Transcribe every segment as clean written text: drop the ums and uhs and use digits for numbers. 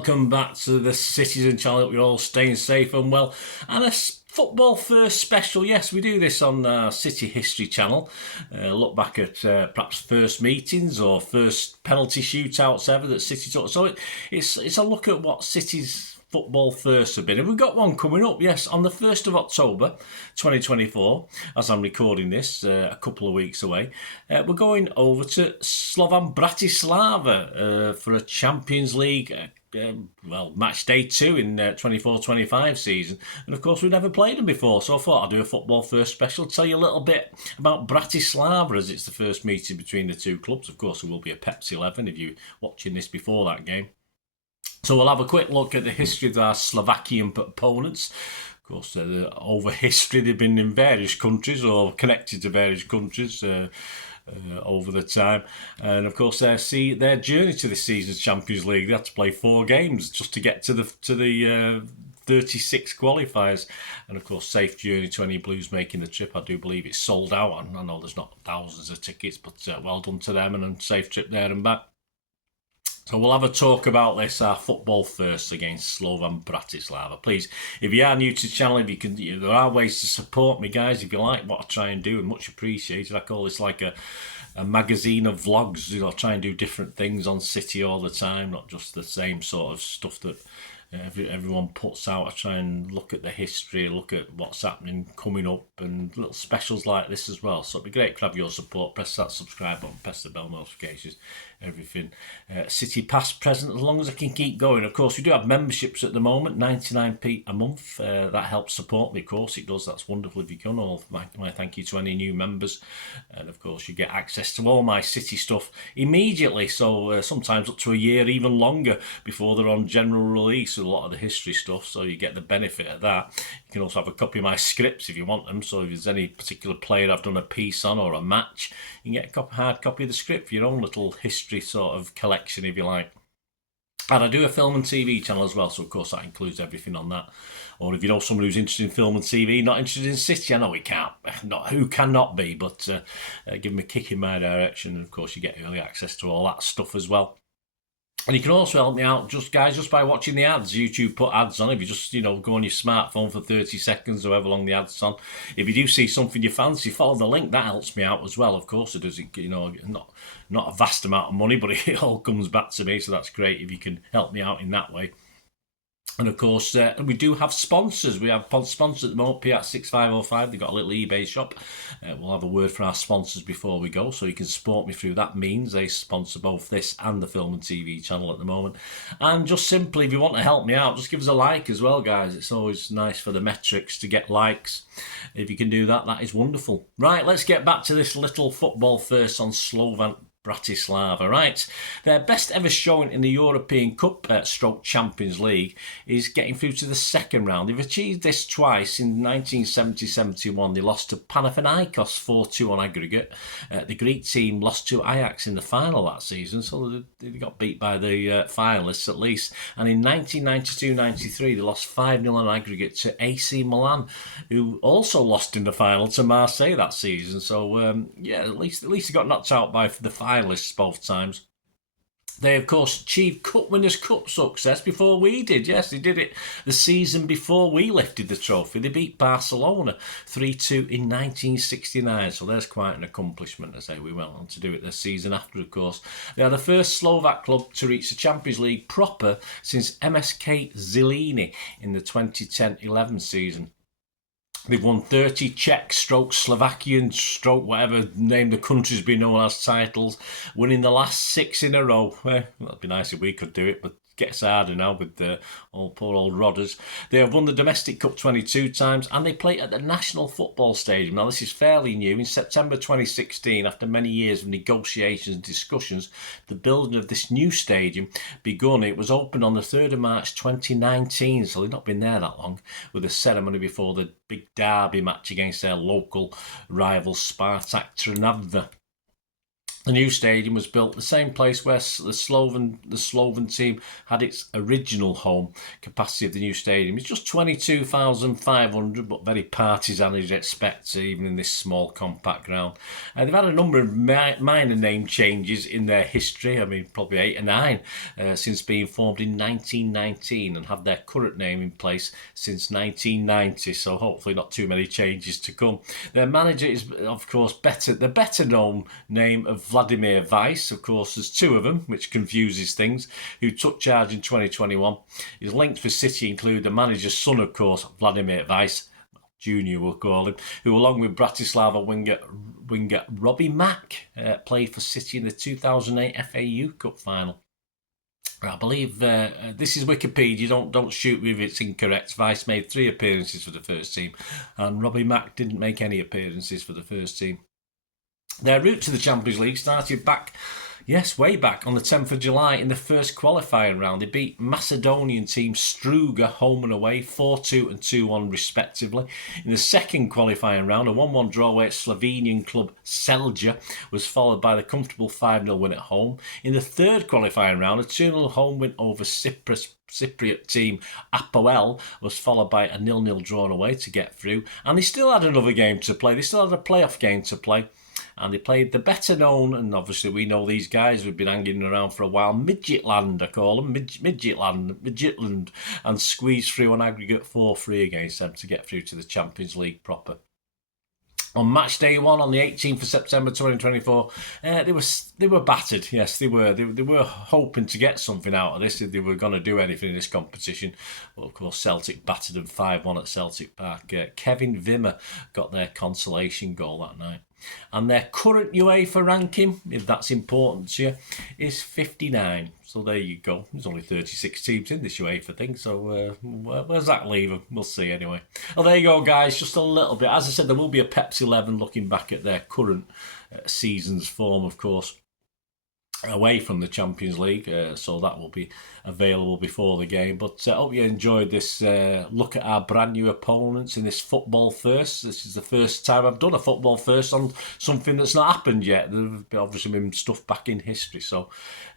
welcome back to the Citizen channel. You're all staying safe and well. And a football first special. Yes, we do this on City History channel. Look back at perhaps first meetings or first penalty shootouts ever that City took. So it's a look at what City's football first have been. And we've got one coming up, yes, on the 1st of October 2024, as I'm recording this, a couple of weeks away. We're going over to Slovan Bratislava for a Champions League match day 2 in 24-25 season. And of course, we've never played them before, so I thought I'd do a football first special, tell you a little bit about Bratislava, as it's the first meeting between the two clubs. Of course, there will be a Pepsi 11 if you're watching this before that game. So we'll have a quick look at the history of our Slovakian opponents. Of course, over history, they've been in various countries or connected to various countries over the time. And of course, see their journey to this season's Champions League. They had to play 4 games just to get to the 36 qualifiers. And of course, safe journey to any Blues making the trip. I do believe it's sold out. I know there's not thousands of tickets, but well done to them, and a safe trip there and back. So we'll have a talk about this, our football first against Slovan Bratislava. Please, if you are new to the channel, if you can, there are ways to support me, guys. If you like what I try and do, and much appreciated. I call this like a magazine of vlogs. I try and do different things on City all the time, not just the same sort of stuff that everyone puts out. I try and look at the history, look at what's happening coming up, and little specials like this as well. So it'd be great to have your support. Press that subscribe button, press the bell notifications, everything. City past, present, as long as I can keep going. Of course, we do have memberships at the moment, 99p a month. That helps support me, of course it does. That's wonderful if you can. All my thank you to any new members. And of course, you get access to all my City stuff immediately. So sometimes up to a year, even longer, before they're on general release. A lot of the history stuff, so you get the benefit of that. You can also have a copy of my scripts if you want them, so if there's any particular player I've done a piece on or a match, you can get a hard copy of the script for your own little history sort of collection, if you like. And I do a film and TV channel as well, so of course that includes everything on that. Or if you know someone who's interested in film and TV, not interested in City, I know he can't, who cannot be, but give him a kick in my direction, and of course you get early access to all that stuff as well. And you can also help me out, just by watching the ads. YouTube put ads on. If you just, go on your smartphone for 30 seconds, or however long the ad's on. If you do see something you fancy, follow the link. That helps me out as well. Of course, it does. Not a vast amount of money, but it all comes back to me. So that's great if you can help me out in that way. And of course, we do have sponsors. We have sponsors at the moment, P6505. They've got a little eBay shop. We'll have a word for our sponsors before we go, so you can support me through that means. They sponsor both this and the film and TV channel at the moment. And just simply, if you want to help me out, just give us a like as well, guys. It's always nice for the metrics to get likes. If you can do that, that is wonderful. Right, let's get back to this little football first on Slovan Bratislava. Right, their best ever showing in the European Cup stroke Champions League is getting through to the second round. They've achieved this twice. In 1970-71 they lost to Panathinaikos 4-2 on aggregate. The Greek team lost to Ajax in the final that season, so they got beat by the finalists at least. And in 1992-93 they lost 5-0 on aggregate to AC Milan, who also lost in the final to Marseille that season. So at least they got knocked out by the finalists both times. They, of course, achieved Cup Winners' Cup success before we did. Yes, they did it the season before we lifted the trophy. They beat Barcelona 3-2 in 1969. So there's quite an accomplishment, I say. We went on to do it the season after, of course. They are the first Slovak club to reach the Champions League proper since MSK Zilini in the 2010-11 season. They've won 30 Czech stroke Slovakian stroke whatever name the country's been known as titles, winning the last 6 in a row. That'd be nice if we could do it, but it gets harder now with the poor old Rodders. They have won the Domestic Cup 22 times, and they play at the National Football Stadium. Now this is fairly new. In September 2016, after many years of negotiations and discussions, the building of this new stadium begun. It was opened on the 3rd of March 2019, so they've not been there that long, with a ceremony before the big derby match against their local rival Spartak Trnava. The new stadium was built the same place where the Slovan team had its original home. Capacity of the new stadium is just 22,500, but very partisan as you'd expect, even in this small compact ground. They've had a number of minor name changes in their history. I mean, probably 8 or 9 since being formed in 1919, and have their current name in place since 1990. So hopefully not too many changes to come. Their manager is, of course, the better known name of Vladimir Weiss. Of course, there's 2 of them, which confuses things, who took charge in 2021. His links for City include the manager's son, of course, Vladimir Weiss, Junior we'll call him, who along with Bratislava winger Robbie Mack played for City in the 2008 FAU Cup final. I believe this is Wikipedia. Don't shoot me if it's incorrect. Weiss made 3 appearances for the first team, and Robbie Mack didn't make any appearances for the first team. Their route to the Champions League started way back on the 10th of July in the first qualifying round. They beat Macedonian team Struga home and away 4-2 and 2-1 respectively. In the second qualifying round, a 1-1 draw away at Slovenian club Celje was followed by the comfortable 5-0 win at home. In the third qualifying round, a 2-0 home win over Cypriot team Apoel was followed by a 0-0 drawn away to get through. And they still had another game to play. They still had a playoff game to play. And they played the better known, and obviously we know these guys who've been hanging around for a while, Midgetland, I call them, Midgetland, and squeezed through on aggregate 4-3 against them to get through to the Champions League proper. On match day 1, on the 18th of September 2024, they were battered. Yes, they were. They were hoping to get something out of this if they were going to do anything in this competition. Well, of course, Celtic battered them 5-1 at Celtic Park. Kevin Wimmer got their consolation goal that night. And their current UEFA ranking, if that's important to you, is 59. So there you go. There's only 36 teams in this UEFA thing, so where's that leave them? We'll see anyway. Well, there you go, guys. Just a little bit. As I said, there will be a Pepsi 11 looking back at their current season's form, of course, away from the Champions League, so that will be available before the game. But I hope you enjoyed this look at our brand new opponents in this football first. This is the first time I've done a football first on something that's not happened yet. There's obviously been stuff back in history, so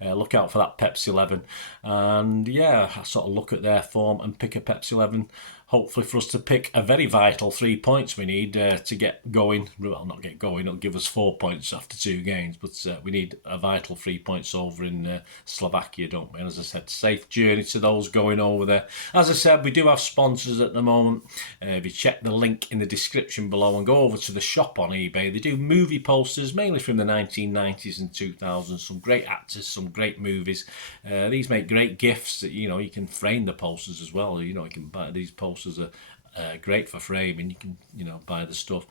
look out for that Pepsi 11. And yeah, I sort of look at their form and pick a Pepsi 11. Hopefully for us to pick a very vital 3 points we need to get going. Well, not get going, it'll give us 4 points after 2 games, but we need a vital 3 points over in Slovakia, don't we? And as I said, safe journey to those going over there. As I said, we do have sponsors at the moment. If you check the link in the description below and go over to the shop on eBay, they do movie posters, mainly from the 1990s and 2000s. Some great actors, some great movies. These make great gifts that, you can frame the posters as well. You can buy these posters are great for framing. You can buy the stuff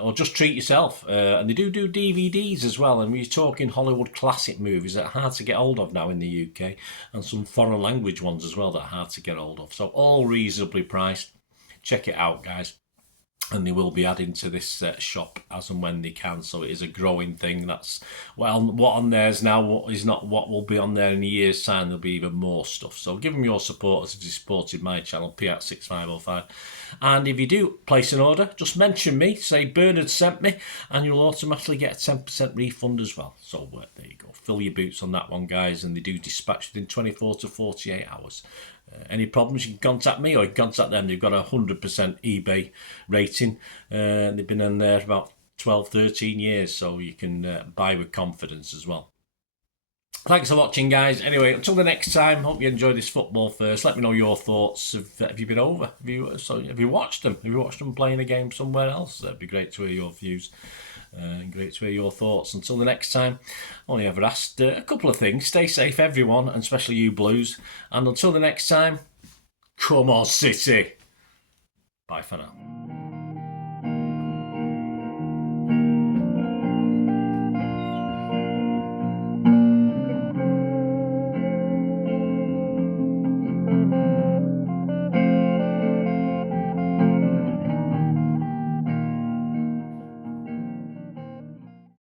or just treat yourself, and they do DVDs as well, and we're talking Hollywood classic movies that are hard to get hold of now in the UK, and some foreign language ones as well that are hard to get hold of, so all reasonably priced. Check it out, guys. And they will be adding to this shop as and when they can. So it is a growing thing. That's, well, what on there is now is not what will be on there in a year's time. There'll be even more stuff. So give them your support as if you supported my channel, P@6505. And if you do place an order, just mention me, say Bernard sent me, and you'll automatically get a 10% refund as well. So there you go. Fill your boots on that one, guys. And they do dispatch within 24 to 48 hours. Any problems, you can contact me or you can contact them. They've got a 100% eBay rating. They've been in there about 12, 13 years, so you can buy with confidence as well. Thanks for watching, guys. Anyway, until the next time, hope you enjoyed this football first. Let me know your thoughts. Have you been over? Have you watched them? Have you watched them playing a game somewhere else? That'd be great to hear your views. Great to hear your thoughts. Until the next time, only ever asked a couple of things. Stay safe, everyone, and especially you Blues. And until the next time, come on, City. Bye for now.